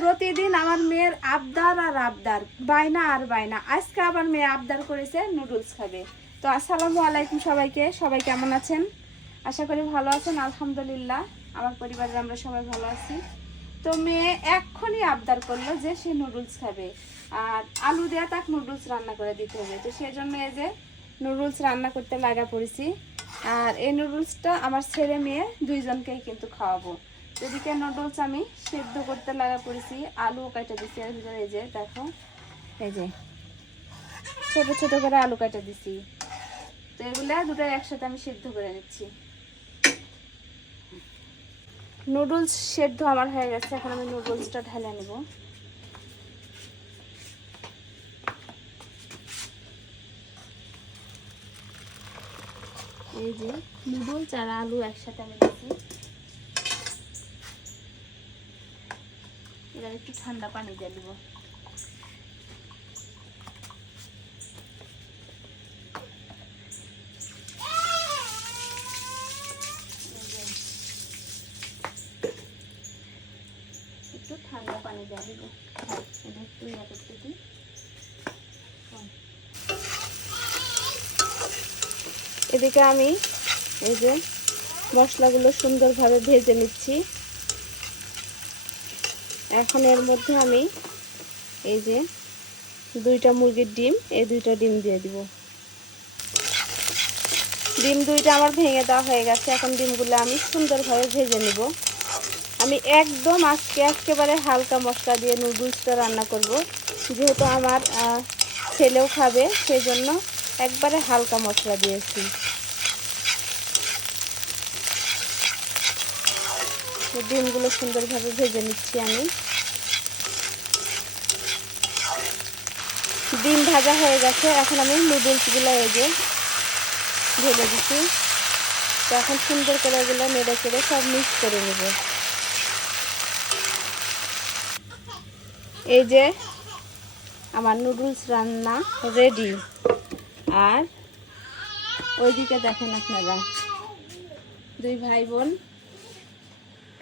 প্রতিদিন আমার মেয়ের আবদার আর আবদার, বায়না আর বায়না। আজকে আবার মেয়ে আবদার করেছে নুডলস খাবে। তো আসসালামু আলাইকুম সবাইকে, সবাই কেমন আছেন? আশা করি ভালো আছেন। আলহামদুলিল্লাহ আমার পরিবারের আমরা সবাই ভালো আছি। তো মেয়ে এক্ষুনি আবদার করলো যে সে নুডলস খাবে, আর আলু দেওয়া তাক নুডলস রান্না করে দিতে হবে। তো সেই জন্য এই যে নুডলস রান্না করতে লাগা পড়েছি। আর এই নুডলসটা আমার ছেলে মেয়ে দুইজনকেই কিন্তু খাওয়াবো। এদিকে নুডলস আমি সেদ্ধ করতে লাগা পড়েছি, আলু কাটা দিছি এর ভিতরে। এই যে দেখো, এই যে ছোট ছোট করে আলু কাটা দিছি। তো এগুলা দুটো একসাথে আমি সেদ্ধ করে নিচ্ছি। নুডলস সেদ্ধ আমার হয়ে গেছে, এখন আমি নুডলসটা ঢেলে নেব। এই যে নুডলস আর আলু একসাথে আমি দিচ্ছি। এবার একটু ঠান্ডা পানি দিয়ে দিব। একটু ঠান্ডা পানি দিয়ে দিব। এটা একটু ইয়া করতে দিই। এদিকে আমি এই যে মশলাগুলো সুন্দরভাবে ভেজে নিচ্ছি। এখন এর মধ্যে আমি এই যে দুইটা মুরগির ডিম, এই দুইটা ডিম দিয়ে দিব। ডিম দুইটা আমার ভেঙে দেওয়া হয়ে গেছে। এখন ডিমগুলো আমি সুন্দরভাবে ভেজে নিব। আমি একদম আজকে একেবারে হালকা মশলা দিয়ে নুডলসটা রান্না করব, যেহেতু আমার ছেলেও খাবে, সেই জন্য একবারে হালকা মশলা দিয়েছি। ডিমগুলো সুন্দরভাবে ভেজে নিচ্ছি আমি। ডিম ভাজা হয়ে গেছে, এখন আমি নুডলসগুলো এই যে ঢেলে দিচ্ছি। তো এখন সুন্দর করে এগুলো নেড়ে চেড়ে সব মিক্স করে নেব। এই যে আমার নুডলস রান্না রেডি। আর ওইদিকে দেখেন আপনারা, দুই ভাই বোন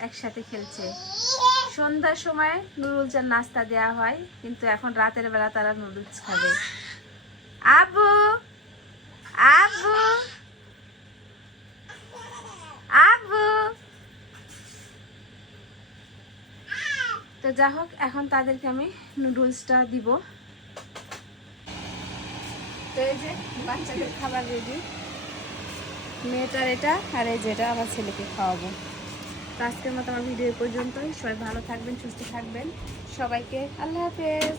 একসাথে খেলছে। সন্ধ্যার সময় নুডলসের নাস্তা দেওয়া হয়, কিন্তু এখন রাতের বেলা তারা নুডলস খাবে। আব্বু আব্বু আব্বু। তো যা হোক, এখন তাদেরকে আমি নুডলসটা দিব। তো এই যে বাচ্চাদের খাবার রেডি, মেয়েটার এটা, আর এই যেটা আমার ছেলেকে খাওয়াবো। তো আজকের মতো আমার ভিডিও পর্যন্তই। সবাই ভালো থাকবেন, সুস্থ থাকবেন। সবাইকে আল্লাহ হাফেজ।